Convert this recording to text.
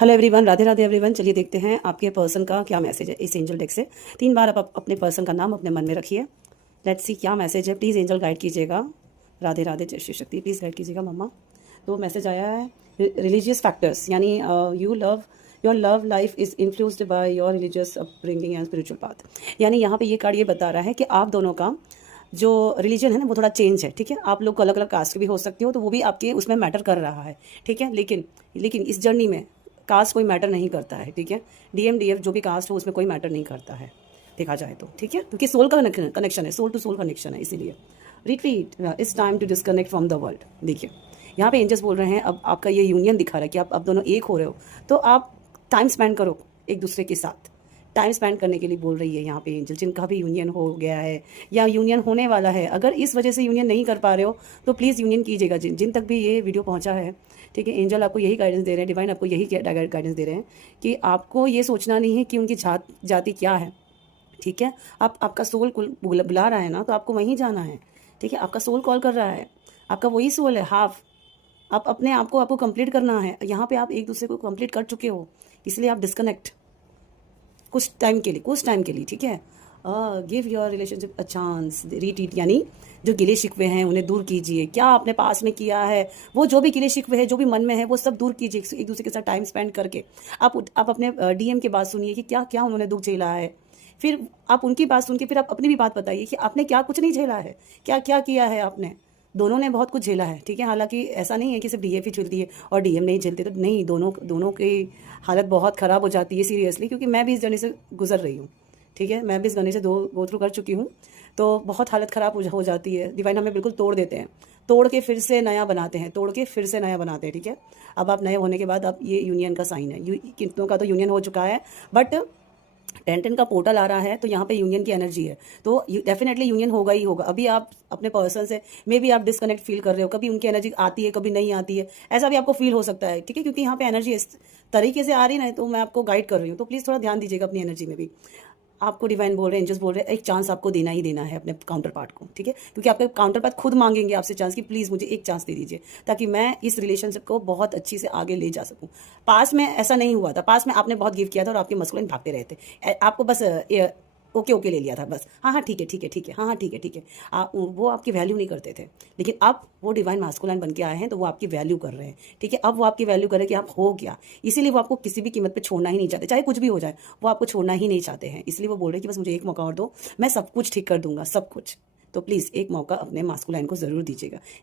Hello everyone, Radhe Radhe everyone. चलिए देखते हैं आपके पर्सन का क्या मैसेज है इस एंजल डेक से। 3 बार आप अपने पर्सन का नाम अपने मन में रखिए। लेट्स सी क्या मैसेज है। प्लीज़ एंजल गाइड कीजिएगा। राधे राधे, जय श्री शक्ति। प्लीज़ गाइड कीजिएगा मम्मा। तो मैसेज आया है रिलीजियस फैक्टर्स, यानी you love your love life is influenced by your religious upbringing and spiritual path. यानी यहाँ पे ये कार्ड ये बता रहा है कि आप दोनों का जो रिलीजन है ना वो थोड़ा चेंज है। ठीक है, आप लोग अलग अलग कास्ट के भी हो सकते हो, तो वो भी आपके उसमें मैटर कर रहा है। ठीक है, लेकिन लेकिन इस जर्नी में कास्ट कोई मैटर नहीं करता है। ठीक है, डीएम डीएफ जो भी कास्ट हो उसमें कोई मैटर नहीं करता है देखा जाए तो। ठीक है, क्योंकि सोल का कनेक्शन है, सोल टू सोल कनेक्शन है, इसीलिए retreat it's time to disconnect from the world. देखिए यहाँ पे एंजल्स बोल रहे हैं, अब आपका ये यूनियन दिखा रहा है कि आप दोनों एक हो रहे हो, तो आप टाइम स्पेंड करो एक दूसरे के साथ। टाइम स्पेंड करने के लिए बोल रही है यहाँ पे एंजल। जिनका भी यूनियन हो गया है या यूनियन होने वाला है, अगर इस वजह से यूनियन नहीं कर पा रहे हो तो प्लीज़ यूनियन कीजिएगा। जिन जिन तक भी ये वीडियो पहुँचा है, ठीक है, एंजल आपको यही गाइडेंस दे रहे हैं, डिवाइन आपको यही गाइडेंस दे रहे हैं कि आपको ये सोचना नहीं है कि उनकी जाति क्या है। ठीक है, आपका सोल बुला रहा है ना, तो आपको वहीं जाना है। ठीक है, आपका सोल कॉल कर रहा है, आपका वही सोल है हाफ। आप अपने आप को आपको कंप्लीट करना है। यहाँ पे आप एक दूसरे को कंप्लीट कर चुके हो, इसलिए आप डिस्कनेक्ट कुछ टाइम के लिए। ठीक है, give your relationship a chance, रीटीट, यानी जो गिले शिकवे हैं उन्हें दूर कीजिए। क्या आपने पास में किया है, वो जो भी गिले शिकवे है, जो भी मन में है, वो सब दूर कीजिए एक दूसरे के साथ टाइम स्पेंड करके। आप अपने डीएम की बात सुनिए कि क्या क्या उन्होंने दुख झेला है, फिर आप उनकी बात सुन के फिर आप अपनी भी बात बताइए कि आपने क्या कुछ नहीं झेला है, क्या क्या किया है आपने। दोनों ने बहुत कुछ झेला है। ठीक है, हालांकि ऐसा नहीं है कि सिर्फ डीएफ ही झेलती है और डीएम नहीं झेलते, तो नहीं, दोनों दोनों की हालत बहुत ख़राब हो जाती है सीरियसली, क्योंकि मैं भी इस जर्नी से गुजर रही हूँ। ठीक है, मैं भी इस जर्नी से गो थ्रू कर चुकी हूँ, तो बहुत हालत ख़राब हो जाती है। डिवाइन हमें बिल्कुल तोड़ देते हैं, तोड़ के फिर से नया बनाते हैं, तोड़ के फिर से नया बनाते हैं। ठीक है, अब आप नए होने के बाद अब ये यूनियन का साइन है। कितनों का तो यूनियन हो चुका है, बट 10-10 का पोर्टल आ रहा है, तो यहाँ पे यूनियन की एनर्जी है, तो डेफिनेटली यूनियन होगा ही होगा। अभी आप अपने पर्सन से मे बी आप डिस्कनेक्ट फील कर रहे हो, कभी उनकी एनर्जी आती है, कभी नहीं आती है, ऐसा भी आपको फील हो सकता है। ठीक है, क्योंकि यहाँ पे एनर्जी इस तरीके से आ रही है, तो मैं आपको गाइड कर रही हूँ, तो प्लीज़ थोड़ा ध्यान दीजिएगा अपनी एनर्जी में भी। आपको डिवाइन बोल रहे हैं, एंजल्स बोल रहे हैं, एक चांस आपको देना ही देना है अपने काउंटर पार्ट को। ठीक है, क्योंकि आपके काउंटर पार्ट खुद मांगेंगे आपसे चांस कि प्लीज़ मुझे एक चांस दे दीजिए, ताकि मैं इस रिलेशनशिप को बहुत अच्छी से आगे ले जा सकूं। पास में ऐसा नहीं हुआ था, पास में आपने बहुत गिव किया था और आपके मस्कुलिन भागते रहे थे, आपको बस ओके ओके ले लिया था बस। हाँ हाँ ठीक है ठीक है ठीक है, हाँ हाँ ठीक है ठीक है। वो आपकी वैल्यू नहीं करते थे, लेकिन अब वो डिवाइन मास्कुलाइन बन के आए हैं, तो वो आपकी वैल्यू कर रहे हैं। ठीक है, अब वो आपकी वैल्यू कर रहे हैं कि आप हो क्या, इसीलिए वो आपको किसी भी कीमत पे छोड़ना ही नहीं चाहते, चाहे कुछ भी हो जाए, वो आपको छोड़ना ही नहीं चाहते हैं। इसलिए वो बोल रहे हैं कि बस मुझे एक मौका और दो, मैं सब कुछ ठीक कर दूंगा, सब कुछ। तो प्लीज़ एक मौका अपने मास्कुलाइन को ज़रूर दीजिएगा।